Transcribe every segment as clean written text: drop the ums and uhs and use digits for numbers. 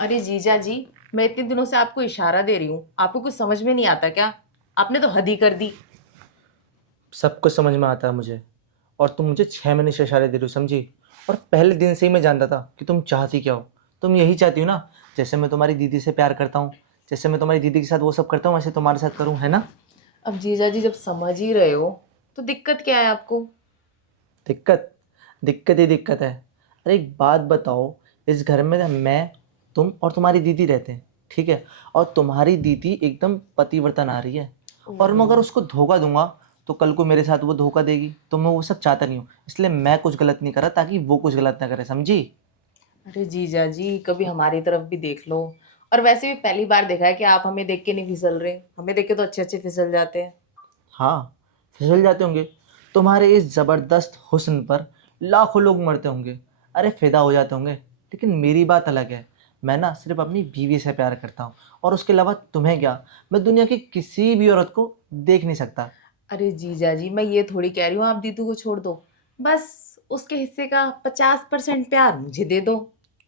अरे जीजा जी, मैं इतने दिनों से आपको इशारा दे रही हूँ, आपको कुछ समझ में नहीं आता क्या? आपने तो हद ही कर दी। सब कुछ समझ में आता है मुझे। और तुम मुझे 6 महीने से इशारे दे रही हो, समझी? और पहले दिन से ही मैं जानता था कि तुम चाहती क्या हो। तुम यही चाहती हो ना, जैसे मैं तुम्हारी दीदी से प्यार करता हूँ, जैसे मैं तुम्हारी दीदी के साथ वो सब करता हूँ, वैसे तुम्हारे साथ करूँ, है ना? अब जीजा जी जब समझ ही रहे हो तो दिक्कत क्या है आपको? दिक्कत? दिक्कत ही दिक्कत है। अरे एक बात बताओ, इस घर में ना मैं, तुम और तुम्हारी दीदी रहते हैं, ठीक है? और तुम्हारी दीदी एकदम पतिव्रता नारी है। और मैं ओहो। अगर उसको धोखा दूंगा तो कल को मेरे साथ वो धोखा देगी, तो मैं वो सब चाहता नहीं हूँ। इसलिए मैं कुछ गलत नहीं कर रहा ताकि वो कुछ गलत ना करे, समझी? अरे जीजा जी, कभी हमारी तरफ भी देख लो। और वैसे भी पहली बार देखा है कि आप हमें देख के नहीं फिसल रहे, हमें देख के तो अच्छे अच्छे फिसल जाते हैं। हाँ, फिसल जाते होंगे। तुम्हारे इस ज़बरदस्त हुस्न पर लाखों लोग मरते होंगे, अरे फिदा हो जाते होंगे। लेकिन मेरी बात अलग है। मैं ना सिर्फ अपनी बीवी से प्यार करता हूँ, और उसके अलावा तुम्हें क्या, मैं दुनिया की किसी भी औरत को देख नहीं सकता। अरे जीजा जी, मैं ये थोड़ी कह रही हूँ आप दीदू को छोड़ दो। बस उसके हिस्से का 50% प्यार मुझे दे दो।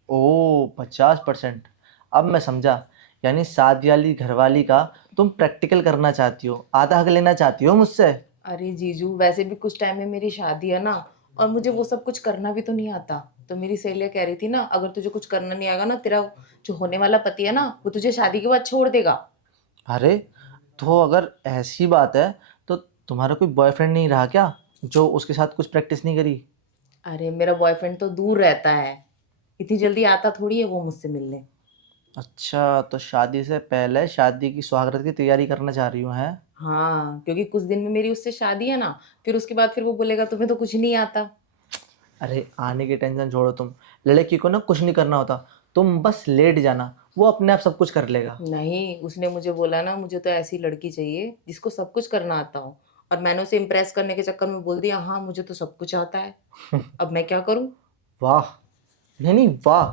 ओ 50%? अब मैं समझा। यानी शादी वाली घरवाली का तुम प्रैक्टिकल करना चाहती हो, आधा हक लेना चाहती हो मुझसे। अरे जीजू, वैसे भी कुछ टाइम में मेरी शादी है ना, और मुझे वो सब कुछ करना भी तो नहीं आता। तो मेरी सहेलियां कह रही थी ना, अगर तुझे कुछ करना नहीं आएगा ना, तेरा जो होने वाला पति है ना, वो तुझे शादी के बाद छोड़ देगा। अरे, तो अगर ऐसी बात है तो तुम्हारा कोई बॉयफ्रेंड नहीं रहा क्या, जो उसके साथ कुछ प्रैक्टिस नहीं करी? अरे मेरा बॉयफ्रेंड तो दूर रहता है, इतनी जल्दी आता थोड़ी है वो मुझसे मिलने। अच्छा, तो शादी से पहले शादी की सुहागरात की तैयारी करना चाह रही हूँ, है? हाँ, क्योंकि कुछ दिन में मेरी उससे शादी है ना, फिर उसके बाद फिर वो बोलेगा तुम्हें तो कुछ नहीं आता। अरे आने की टेंशन छोड़ो तुम। लड़की को ना कुछ नहीं करना होता, तुम बस लेट जाना, वो अपने आप सब कुछ कर लेगा। नहीं, उसने मुझे बोला ना, मुझे तो ऐसी लड़की चाहिए जिसको सब कुछ करना आता हो। और मैंने उसे इम्प्रेस करने के चक्कर में बोल दिया, हाँ मुझे तो सब कुछ आता है। अब मैं क्या करूं? वाह, नहीं नहीं वाह।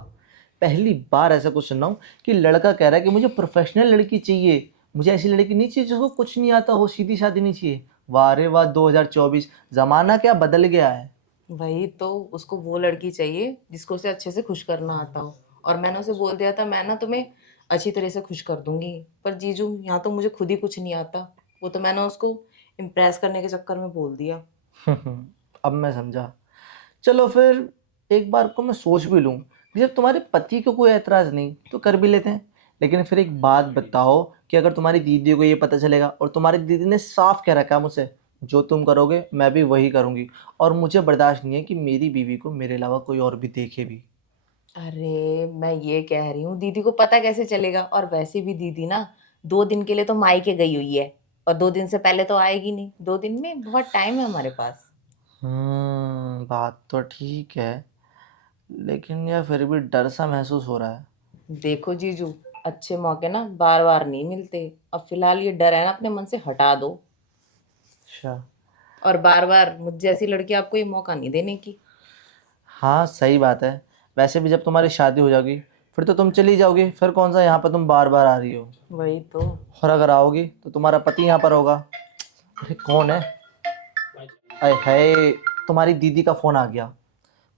पहली बार ऐसा कुछ सुन रहा हूँ कि लड़का कह रहा है कि मुझे प्रोफेशनल लड़की चाहिए, मुझे ऐसी लड़की नहीं चाहिए जिसको कुछ नहीं आता हो, सीधी शादी नहीं चाहिए। वाह रे वाह, 2024 ज़माना क्या बदल गया है। वही तो, उसको वो लड़की चाहिए जिसको उसे अच्छे से खुश करना आता हो। और मैंने उसे बोल दिया था, मैं ना तुम्हें अच्छी तरह से खुश कर दूंगी। पर जीजू, यहाँ तो मुझे खुद ही कुछ नहीं आता। वो तो मैंने उसको इम्प्रेस करने के चक्कर में बोल दिया। अब मैं समझा। चलो फिर, एक बार को मैं सोच भी लूँ कि जब तुम्हारे पति को कोई एतराज़ नहीं तो कर भी लेते हैं। लेकिन फिर एक बात बताओ कि अगर तुम्हारी दीदी को ये पता चलेगा, और तुम्हारी दीदी ने साफ कह रखा है मुझसे, जो तुम करोगे मैं भी वही करूँगी, और मुझे बर्दाश्त नहीं है कि मेरी बीवी को मेरे अलावा कोई और भी देखे भी। अरे मैं ये कह रही हूँ, दीदी को पता कैसे चलेगा? और वैसे भी दीदी ना 2 दिन के लिए तो मायके गई हुई है, और 2 दिन से पहले तो आएगी नहीं। 2 दिन में बहुत टाइम है हमारे पास। बात तो ठीक है, लेकिन यार फिर भी डर सा महसूस हो रहा है। देखो जीजू, अच्छे मौके ना बार बार नहीं मिलते। अब फिलहाल ये डर है ना, अपने मन से हटा दो। अच्छा। और बार बार मुझ जैसी लड़की आपको ये मौका नहीं देने की। हाँ सही बात है। वैसे भी जब तुम्हारी शादी हो जाएगी फिर तो तुम चली जाओगी, फिर कौन सा यहाँ पर तुम बार बार आ रही हो? वही तो। और अगर आओगी तो तुम्हारा पति यहाँ पर होगा। अरे कौन है? अरे है, तुम्हारी दीदी का फ़ोन आ गया।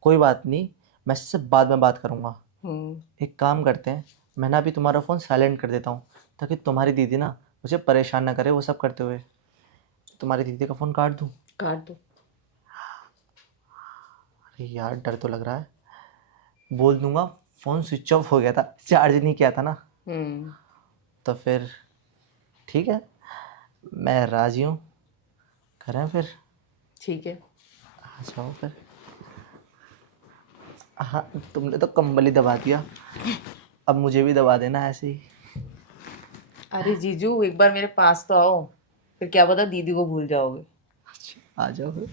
कोई बात नहीं, मैं इससे बाद में बात करूँगा। हम्म। एक काम करते हैं, मैं ना अभी तुम्हारा फ़ोन साइलेंट कर देता हूँ, ताकि तुम्हारी दीदी ना मुझे परेशान ना करे वो सब करते हुए। तुम्हारी दीदी का फ़ोन काट दूँ? काट दो। अरे यार डर तो लग रहा है। बोल दूंगा फ़ोन स्विच ऑफ हो गया था, चार्ज नहीं किया था ना। हम्म। तो फिर ठीक है, मैं राज़ी हूँ। करें फिर? ठीक है। आ जाओ फिर। हाँ, तुमने तो कंबल ही दबा दिया, अब मुझे भी दबा देना ऐसे ही। अरे जीजू, एक बार मेरे पास तो आओ, फिर क्या पता दीदी को भूल जाओगे। आ जाओ फिर।